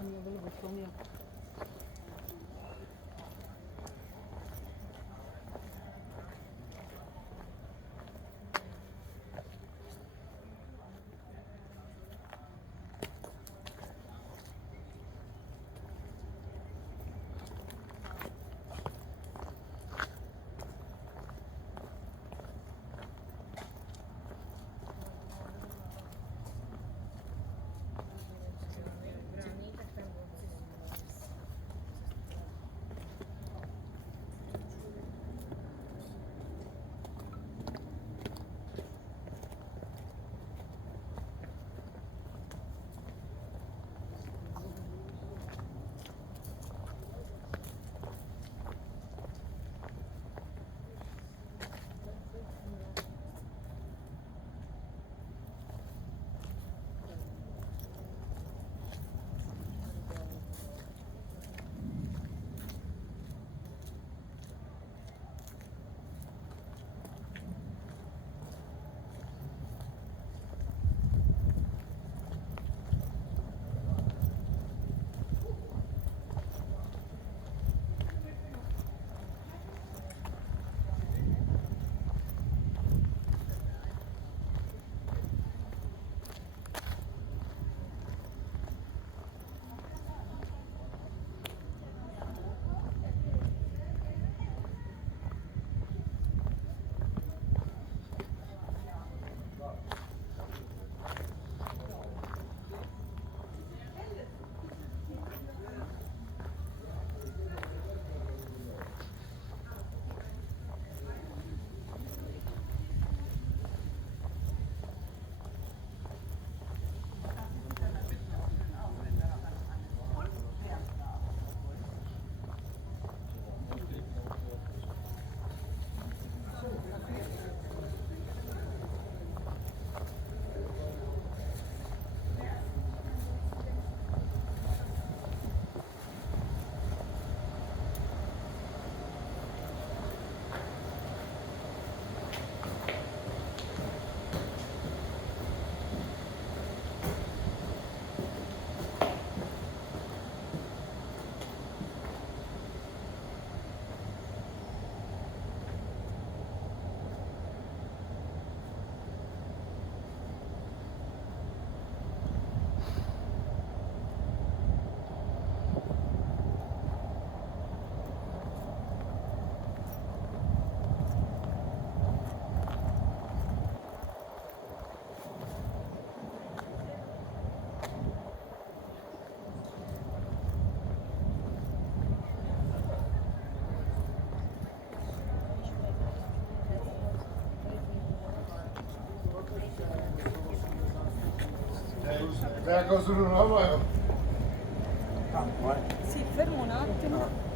Hanno quello per mio. Per costruire un uomo Sì, fermo un attimo.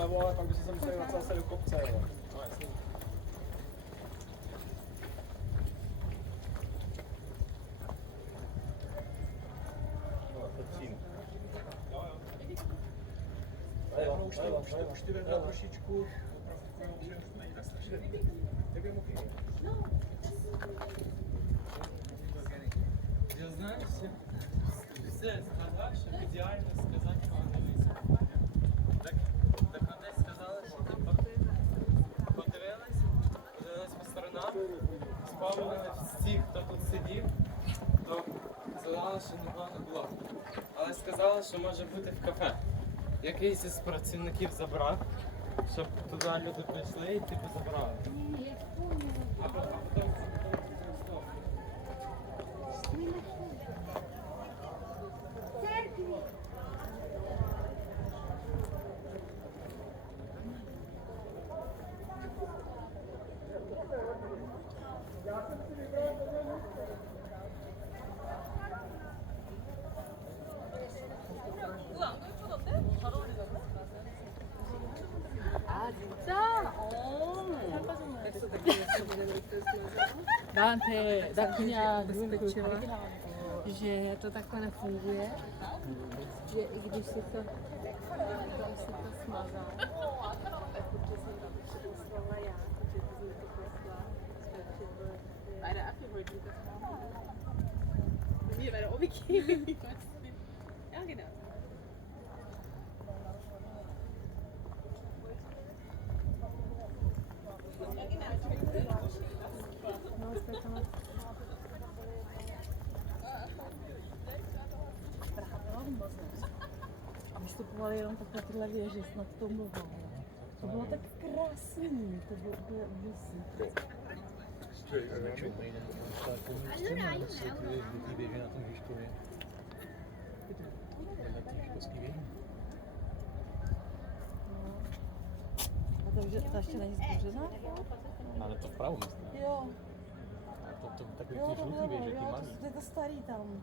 vlevo, ale pak by se museli vracet zase do kopce, jo. No jasný. Už ty vedla trošičku, opravdu už to není tak strašně. Jak je moky? Я знаю все. Все сказав, що ідеально сказати по-англійськи. Так вони сказали, що типу, подивились по сторонам, спомнили всіх, хто тут сидів, то сказали, що нікого не було. Але сказали, що може бути в кафе. Якийсь із працівників забрав, щоб туди люди прийшли і типу забрали. А потім 아 진짜? 나한테 나 그냥 눈 그 가리기 나가지고 Že to takhle nefunguje, že i když si to smazá, protože jsem tam poslala já, protože ty jsi to poslala, Bei der Apfelbrötchen das war. bei mir bei der Obi Ja, genau. A vystupovali jenom takhle tyhle věži, snad to mluvilo. To bylo tak krásný, to bylo úplně úžasný. běží na tom Žižkově. Vedle té Žižkovský věži. A to ještě není zbořená? Ale to vpravo myslím. Jo. A to takový Jo, ty žlutý věže, ty jo, malý. to je to starý tam.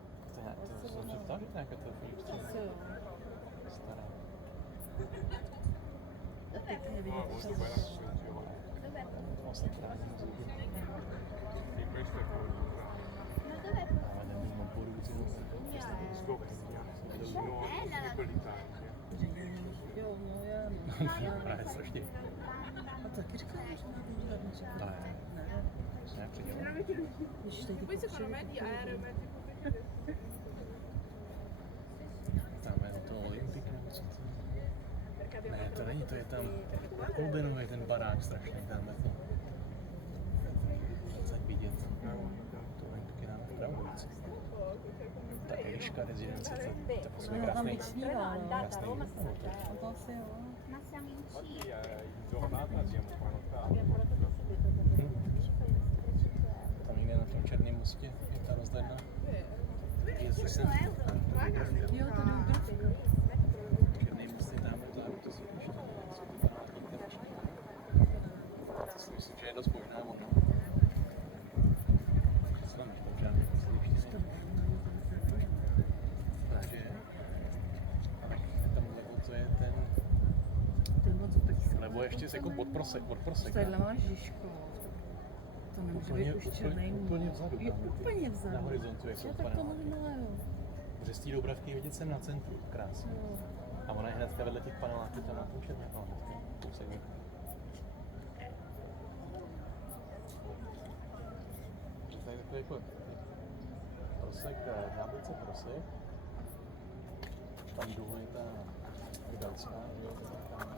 To jsem se ptal, že nějaká to je Asi jo. stará. A pěkně vidět, že To se krásně jo, no já Právě strašně. A taky říkám, že má být hlavně Ne. Ne, přidělám. Když teď Tam je to Olympik nebo co to? Ne, to není, to je tam Kolbenový ten barák strašný, tam je to. Chce vidět. To Olympik je nám vpravo víc. Ta Eliška rezidence, to posledně no, tam krásný. vyčnívá, no. Krásný. A to asi jo. Tam někde na tom Černém mostě je ta rozhledna. Jestli jsem... Jo, to jde Černý most je tam vzadu, to jsou ještě to si myslím, že je dost možná ono. Co tam ještě tam žádný ještě takže tam levo to je ten... Nebo ještě jako podprosek. Tadyhle máš Žižkov. To nemůže být už černý most. Úplně vzadu. Je tam, úplně vzadu. Na horizontu, jak jsou Jo, tak to paneláky. možná jo. Protože z té Dobravky je vidět sem na centru, krásně. Jo. A ona je hnedka vedle těch paneláků tam na tom černém, no hnedka, kousek vedle. Tak takový jako prosek, Jáblice prosek. Tam důle je ta vydalská, jo, tam.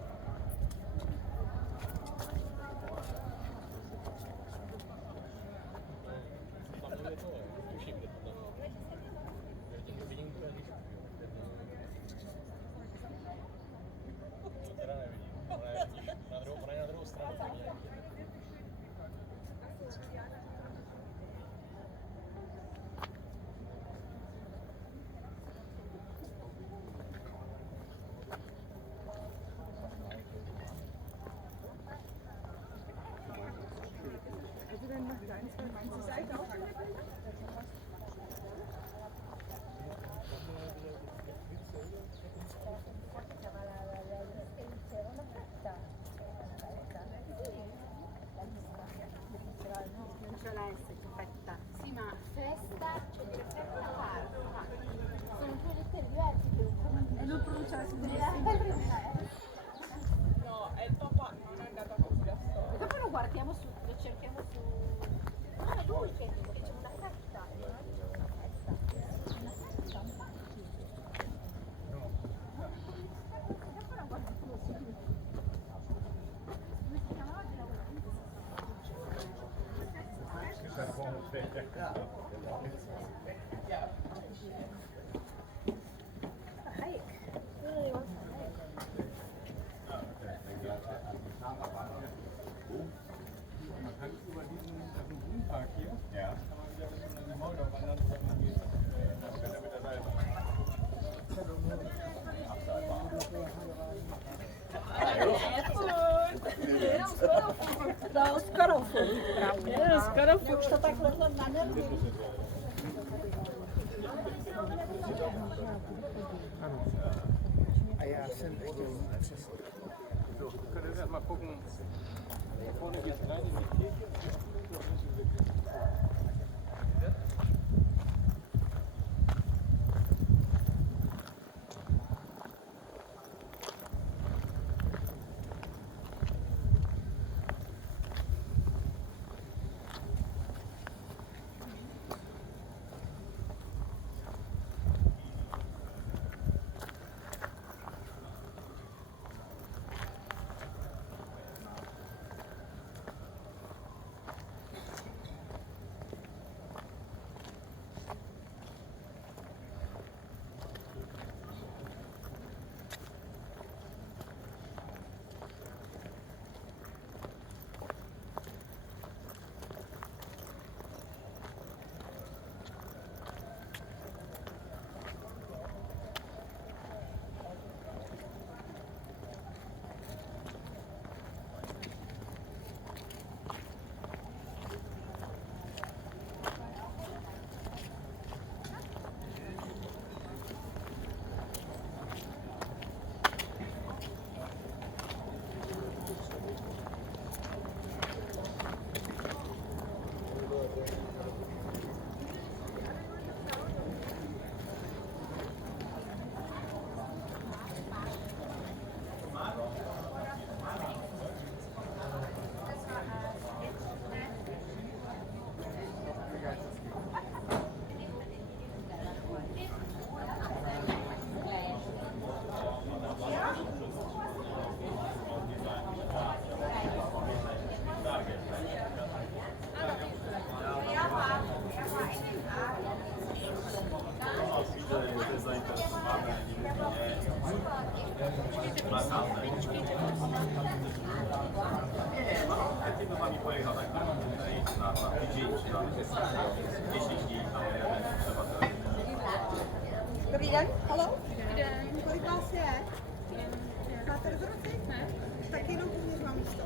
Tam je to, tuším, kde to tam. Vidím to, když to teda nevidím. Ona je na druhou stranu. hike. Really wants to hike. Man kann über diesen Grünpark hier, Ja. kann man wieder in die Moldau wandern, wenn man geht. Mit der Seilbahn. No, skoro furt, prawda? Skoro furt, to tak wygląda, nie? So, wir können jetzt erstmal gucken. Da vorne geht es rein in die Kirche. Dobrý den, haló? Dobrý den. Kolik vás je? Máte rezervaci? Ne. Tak jenom uvnitř mám místo.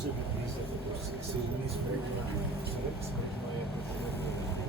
může vyplýzet, jako silný smlouva, smlouva je to